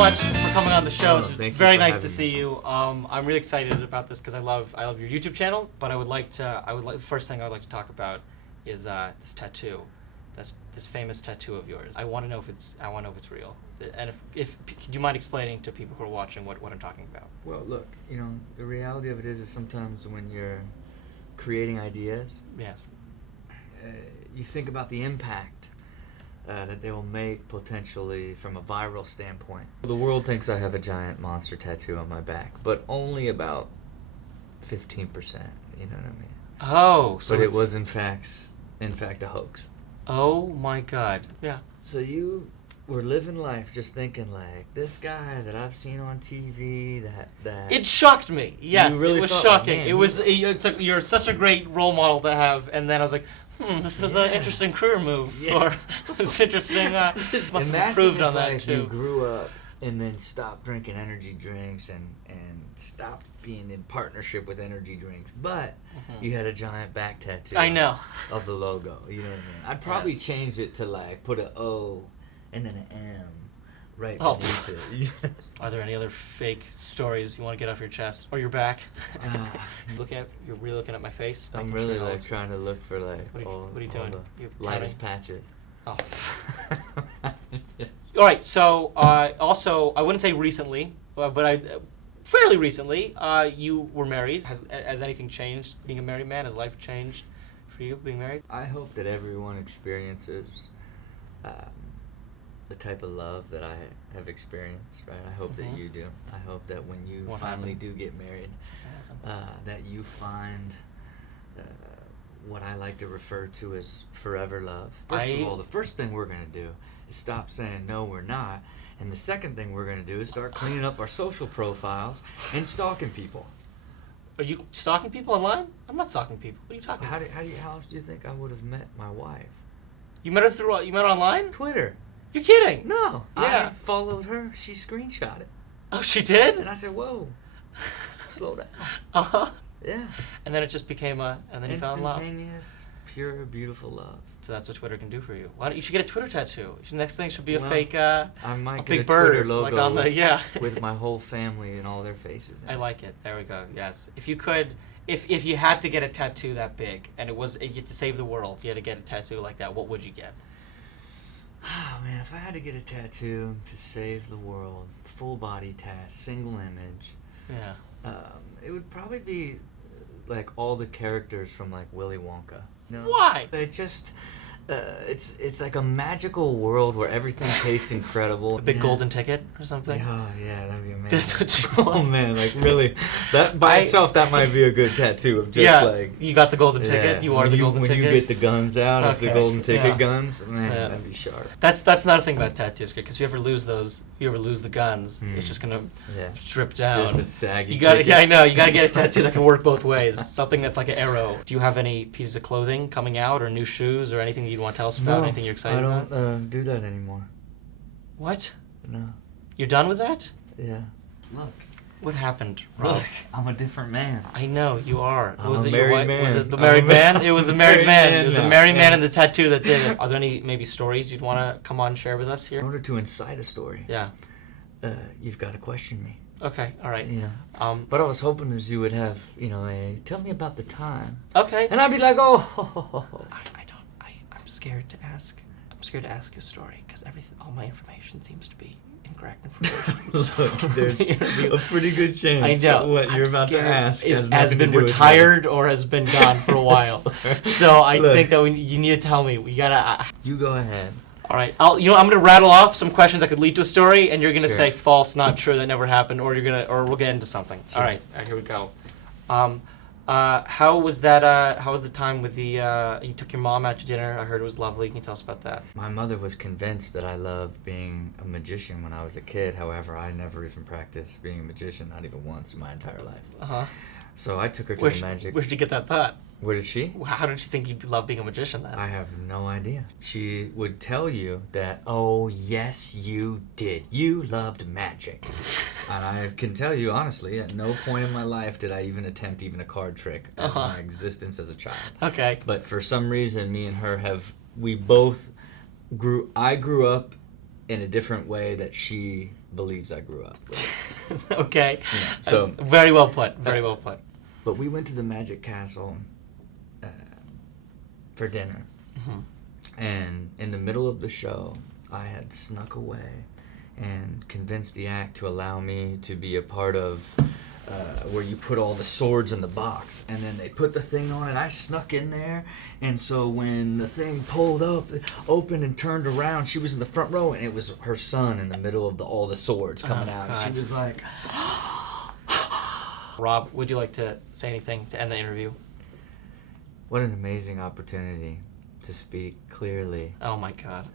much for coming on the show. It's very nice to me. see you. I'm really excited about this because I love your YouTube channel. But the first thing I'd like to talk about is this tattoo, this famous tattoo of yours. I want to know if it's real. And if do you mind explaining to people who are watching what I'm talking about? Well, look, the reality of it is sometimes when you're creating ideas, Yes. You think about the impact that they will make potentially from a viral standpoint. The world thinks I have a giant monster tattoo on my back, but only about 15%. You know what I mean? Oh, so but it was in fact a hoax. Oh my God! Yeah. So you were living life just thinking like this guy that I've seen on TV that. It shocked me. Yes, really it was thought, shocking. man, You're such a great role model to have, and then I was like, this is an interesting career move. Yeah. It's interesting. Must have improved on that too. You grew up and then stopped drinking energy drinks and stopped being in partnership with energy drinks, but you had a giant back tattoo. I know. Of the logo. You know what I mean? I'd probably change it to like put an O and then an M right beneath it. Are there any other fake stories you want to get off your chest or your back? You're really looking at my face. I'm really trying to look for like what are you doing? The lightest patches. Oh. All right. So also, I wouldn't say recently, but fairly recently, you were married. Has anything changed being a married man? Has life changed for you being married? I hope that everyone experiences the type of love that I have experienced, right? I hope that you do. I hope that when you finally do get married, that you find what I like to refer to as forever love. First of all, the first thing we're going to do is stop saying, no, we're not. And the second thing we're going to do is start cleaning up our social profiles and stalking people. Are you stalking people online? I'm not stalking people. What are you talking about? How else do you think I would have met my wife? You met her you met her online? Twitter. You're kidding? No. Yeah. I followed her. She screenshot it. Oh, she did? And I said, whoa, slow down. Uh-huh. Yeah. And then it just became and then you fell in love. Instantaneous, pure, beautiful love. So that's what Twitter can do for you. You should get a Twitter tattoo. The next thing should be a fake, I might a get big a bird, Twitter logo like on the with my whole family and all their faces. I like it. There we go. Yes. If you could, if you had to get a tattoo that big, and you had to save the world, you had to get a tattoo like that, what would you get? Oh man, if I had to get a tattoo to save the world, full body tat, single image. Yeah. It would probably be like all the characters from like Willy Wonka. No. Why? It just, it's like a magical world where everything tastes incredible. A big golden ticket or something? Oh yeah, that'd be amazing. That's what you want? Oh man, like really, that by itself, that might be a good tattoo of just like. You got the golden ticket? You are the golden ticket? When you get the guns out as the golden ticket guns, man, Yeah. that'd be sharp. That's not a thing about tattoos, because if you ever lose the guns, it's just gonna strip down. Just a saggy. I know. You gotta get a tattoo that can work both ways. Something that's like an arrow. Do you have any pieces of clothing coming out, or new shoes, or anything you'd want to tell us about? Anything you're excited about? I don't do that anymore. What? No. You're done with that? Yeah. Look. What happened, Rob? Look, I'm a different man. I know you are. I'm a married man. Was it the married man? It was a married man. It was a now. married man in the tattoo that did it. Are there any maybe stories you'd want to come on and share with us here? In order to incite a story, you've got to question me. Okay, all right. But I was hoping as you would have, tell me about the time. Okay. And I'd be like, oh. I'm scared to ask. I'm scared to ask you a story because all my information seems to be incorrect information. Look, there's a pretty good chance I know. what you're about to ask has been retired or has been gone for a while. So I think that you need to tell me. We gotta. You go ahead. All right. I'm gonna rattle off some questions that could lead to a story, and you're gonna Sure. say false, not true, that never happened, or we'll get into something. Sure. All right. Here we go. How was that? How was the time with you took your mom out to dinner? I heard it was lovely. Can you tell us about that? My mother was convinced that I loved being a magician when I was a kid. However, I never even practiced being a magician, not even once in my entire life. Uh-huh. So I took her to the magic. Where did you get that thought? Where did she? How did you think you'd love being a magician then? I have no idea. She would tell you that, oh, yes, you did. You loved magic. And I can tell you, honestly, at no point in my life did I even attempt even a card trick as my existence as a child. Okay. But for some reason, me and her I grew up in a different way that she believes I grew up with. Okay. You know, so very well put. Very well put. But we went to the Magic Castle for dinner. Mm-hmm. And in the middle of the show, I had snuck away and convinced the act to allow me to be a part of where you put all the swords in the box, and then they put the thing on, and I snuck in there. And so when the thing pulled up, opened and turned around, she was in the front row, and it was her son in the middle of all the swords coming out. God. She was like, Rob, would you like to say anything to end the interview? what an amazing opportunity to speak clearly. Oh my God.